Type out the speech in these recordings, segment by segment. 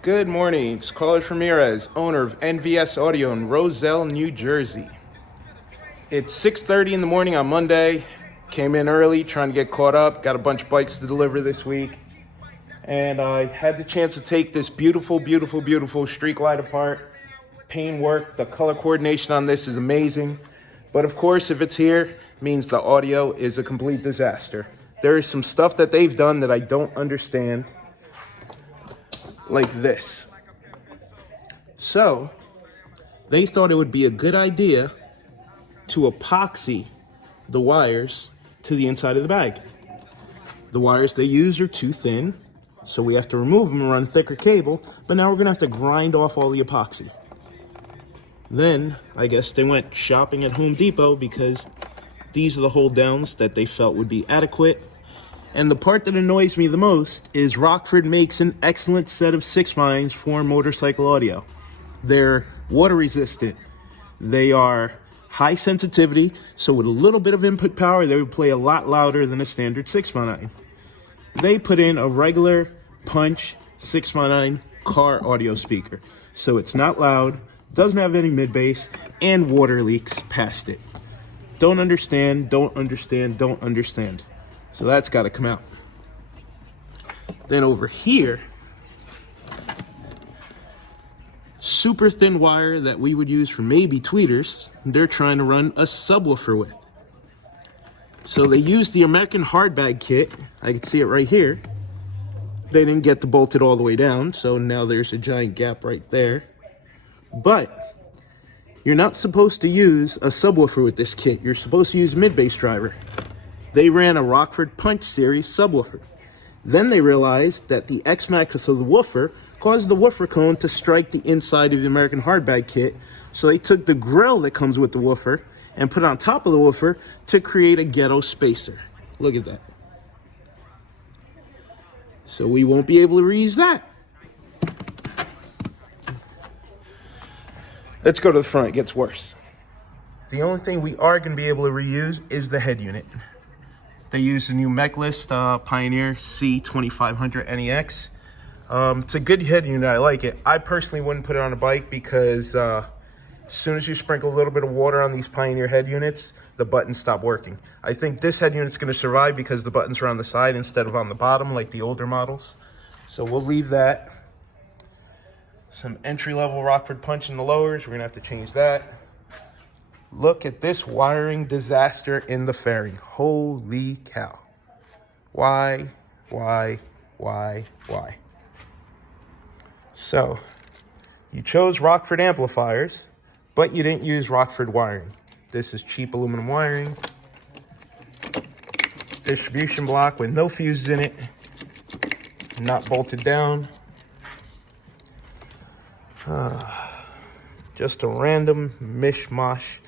Good morning, it's Carlos Ramirez, owner of NVSAUDIO in Roselle, New Jersey. It's 6:30 in the morning on Monday. Came in early, trying to get caught up. Got a bunch of bikes to deliver this week. And I had the chance to take this beautiful, beautiful, beautiful street glide apart. Paint work, the color coordination on this is amazing. But of course, if it's here, it means the audio is a complete disaster. There is some stuff that they've done that I don't understand, like this. So, they thought it would be a good idea to epoxy the wires to the inside of the bag. The wires they use are too thin, so we have to remove them and run thicker cable, but now we're gonna have to grind off all the epoxy. Then, I guess they went shopping at Home Depot because these are the hold downs that they felt would be adequate. And the part that annoys me the most is Rockford makes an excellent set of 6-mines for motorcycle audio. They're water resistant. They are high sensitivity, so with a little bit of input power, they would play a lot louder than a standard 6x9. They put in a regular punch 6x9 car audio speaker, so it's not loud, doesn't have any mid bass, and water leaks past it. Don't understand, don't understand, don't understand. So that's got to come out. Then over here, super thin wire that we would use for maybe tweeters, they're trying to run a subwoofer with. So they used the American hardbag kit. I can see it right here. They didn't get the bolted all the way down, so now there's a giant gap right there. But you're not supposed to use a subwoofer with this kit. You're supposed to use mid-bass driver. They ran a Rockford Punch Series subwoofer. Then they realized that the X-Max of the woofer caused the woofer cone to strike the inside of the American hardbag kit, so they took the grill that comes with the woofer and put it on top of the woofer to create a ghetto spacer. Look at that. So we won't be able to reuse that. Let's go to the front, it gets worse. The only thing we are going to be able to reuse is the head unit. They use the new Mechlist Pioneer C2500 NEX. It's a good head unit, I like it. I personally wouldn't put it on a bike because as soon as you sprinkle a little bit of water on these Pioneer head units, the buttons stop working. I think this head unit's going to survive because the buttons are on the side instead of on the bottom like the older models. So we'll leave that. Some entry-level Rockford Punch in the lowers. We're going to have to change that. Look at this wiring disaster in the fairing. Holy cow. Why? So, you chose Rockford amplifiers, but you didn't use Rockford wiring. This is cheap aluminum wiring. Distribution block with no fuses in it. Not bolted down. Just a random mishmash.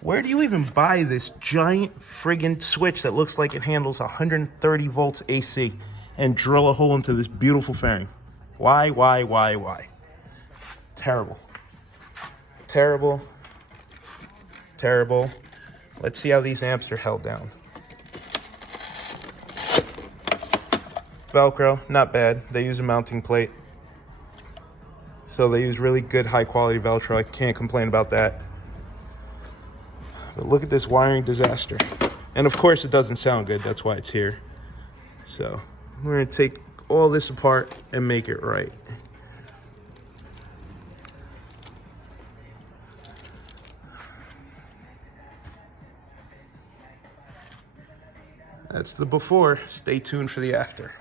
Where do you even buy this giant friggin' switch that looks like it handles 130 volts AC and drill a hole into this beautiful fairing? Why? Terrible. Terrible. Terrible. Let's see how these amps are held down. Velcro, not bad. They use a mounting plate. So they use really good high quality Velcro. I can't complain about that. But look at this wiring disaster. And of course it doesn't sound good, that's why it's here. So we're gonna take all this apart and make it right. That's the before. Stay tuned for the after.